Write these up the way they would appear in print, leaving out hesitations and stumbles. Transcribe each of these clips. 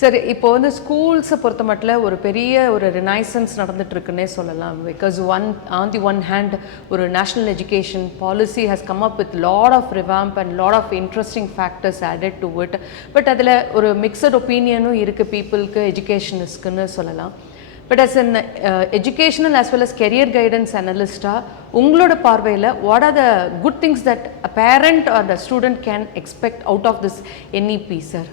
சரி, இப்போ வந்து ஸ்கூல்ஸை பொறுத்த மட்டும் ஒரு பெரிய ஒரு ரினைசன்ஸ் நடந்துட்டு இருக்குன்னே சொல்லலாம். Because on the one hand ஒரு national education policy has come up with lot of revamp and lot of interesting factors added to it. But அதில் ஒரு மிக்சட் ஒப்பீனியனும் இருக்குது பீப்புளுக்கு, எஜுகேஷனிஸ்க்குன்னு சொல்லலாம். But as an educational as well as career guidance அனலிஸ்டாக உங்களோட பார்வையில் what are the good things that a parent or the student can expect out of this NEP, sir?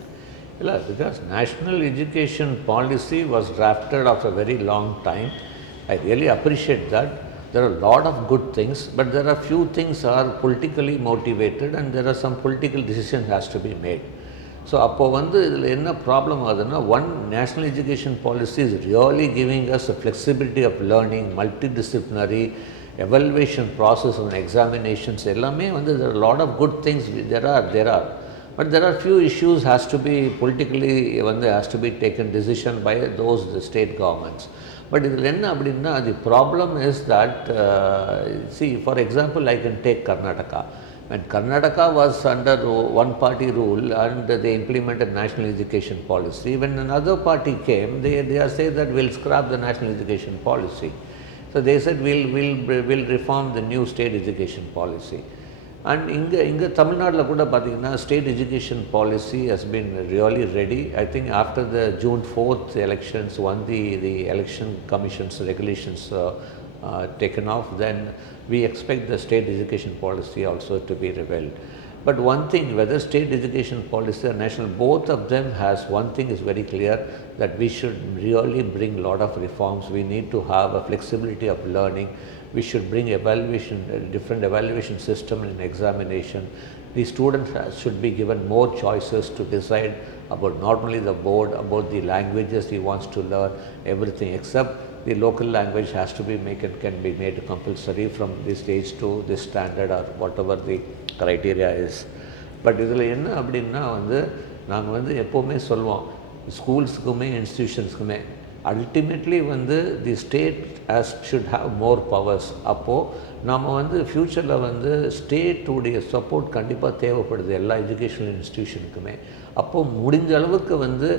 Because national education policy was drafted after a very long time. I really appreciate that. There are a lot of good things, but there are few things are politically motivated and there are some political decisions has to be made. So appo vandu idhula enna problem aduna, one, national education policy is really giving us a flexibility of learning, multidisciplinary evaluation process and examinations ellame vandu there are a lot of good things there are. But there are few issues has to be politically has to be taken decision by those the state governments. But idhula enna appadina, the problem is that see, for example, I can take Karnataka. When Karnataka was under one party rule and they implemented national education policy, when another party came, they are saying that we'll scrap the national education policy. So they said we'll reform the new state education policy. And inga Tamil Nadu kuda pathina state education policy has been really ready. I think after the June 4th elections, when the election commission's regulations taken off, then we expect the state education policy also to be revealed. But one thing, whether state education policy or national, both of them has one thing is very clear, that we should really bring lot of reforms. We need to have a flexibility of learning. We should bring evaluation, different evaluation system and examination. The students should be given more choices to decide about not only the board, about the languages he wants to learn, everything except the local language has to be can be made compulsory from this age to this standard or whatever the criteria is. But இதில் என்ன அப்படின்னா நாங்கள் எப்போவுமே சொல்லுவோம், ஸ்கூல்ஸுக்குமே இன்ஸ்டிடியூஷன்ஸுக்குமே ultimately the state should have more powers. அப்போது நம்ம ஃப்யூச்சரில் ஸ்டேட்டுடைய சப்போர்ட் கண்டிப்பாக தேவைப்படுது எல்லா எஜுகேஷனல் இன்ஸ்டிடியூஷனுக்குமே. அப்போது முடிஞ்ச அளவுக்கு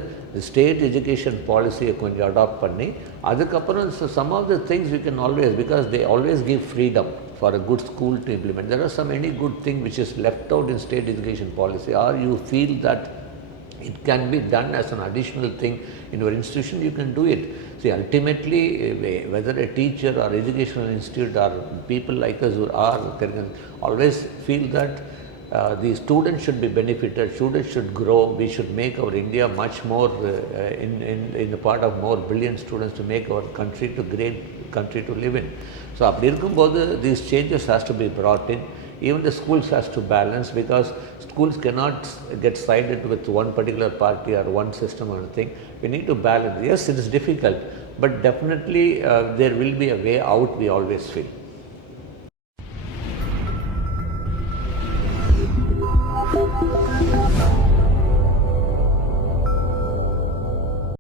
ஸ்டேட் எஜுகேஷன் பாலிசியை கொஞ்சம் அடாப்ட் பண்ணி அதுக்கப்புறம் some of the things you can always, because they always give freedom for a good school to implement. There are some any good thing which is left out in state education policy, or you feel that it can be done as an additional thing in your institution, you can do it. See, ultimately, whether a teacher or educational institute or people like us who are always feel that the students should be benefited, students should grow, we should make our India much more in the part of more brilliant students to make our country to great country to live in. So அப்படி இருக்கும்போது these changes has to be brought in. Even the schools has to balance, because schools cannot get sided with one particular party or one system or anything. We need to balance. Yes, it is difficult, but definitely there will be a way out, we always feel.